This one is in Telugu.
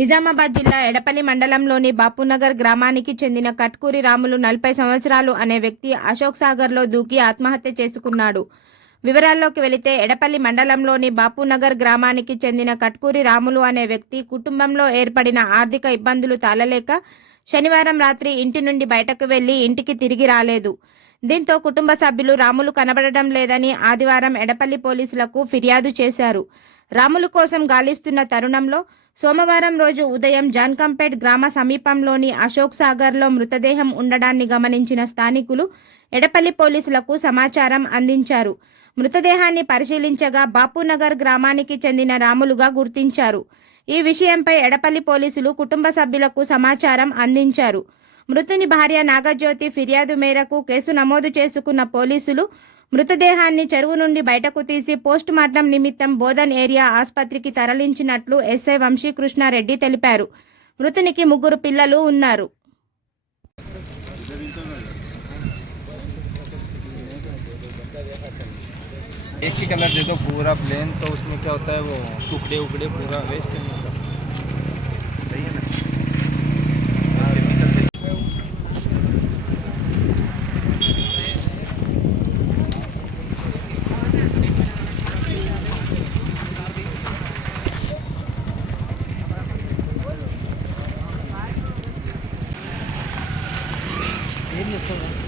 నిజామాబాద్ జిల్లా ఎడపల్లి మండలంలోని బాపునగర్ గ్రామానికి చెందిన కట్కూరి రాములు నలభై సంవత్సరాలు అనే వ్యక్తి అశోక్ సాగర్లో దూకి ఆత్మహత్య చేసుకున్నాడు. వివరాల్లోకి వెళితే ఎడపల్లి మండలంలోని బాపునగర్ గ్రామానికి చెందిన కట్కూరి రాములు అనే వ్యక్తి కుటుంబంలో ఏర్పడిన ఆర్థిక ఇబ్బందులు తాళలేక శనివారం రాత్రి ఇంటి నుండి బయటకు వెళ్ళి ఇంటికి తిరిగి రాలేదు. దీంతో కుటుంబ సభ్యులు రాములు కనబడడం లేదని ఆదివారం ఎడపల్లి పోలీసులకు ఫిర్యాదు చేశారు. రాములు కోసం గాలిస్తున్న తరుణంలో సోమవారం రోజు ఉదయం జాన్కంపేట్ గ్రామ సమీపంలోని అశోక్ సాగర్లో మృతదేహం ఉండడాన్ని గమనించిన స్థానికులు ఎడపల్లి పోలీసులకు సమాచారం అందించారు. మృతదేహాన్ని పరిశీలించగా బాపునగర్ గ్రామానికి చెందిన రాములుగా గుర్తించారు. ఈ విషయంపై ఎడపల్లి పోలీసులు కుటుంబ సభ్యులకు సమాచారం అందించారు. మృతుని భార్య నాగజ్యోతి ఫిర్యాదు మేరకు కేసు నమోదు చేసుకున్న పోలీసులు మృతదేహాన్ని చెరువు నుండి బయటకు తీసి పోస్ట్ మార్టం నిమిత్తం బోధన్ ఏరియా ఆసుపత్రికి తరలించినట్లు ఎస్ఐ వంశీకృష్ణారెడ్డి తెలిపారు మృతునికి ముగ్గురు పిల్లలు ఉన్నారు एक ही कलर दे दो पूरा प्लेन तो उसमें क्या होता है वो टुकड़े उकड़े पूरा वेस्ट ですよね。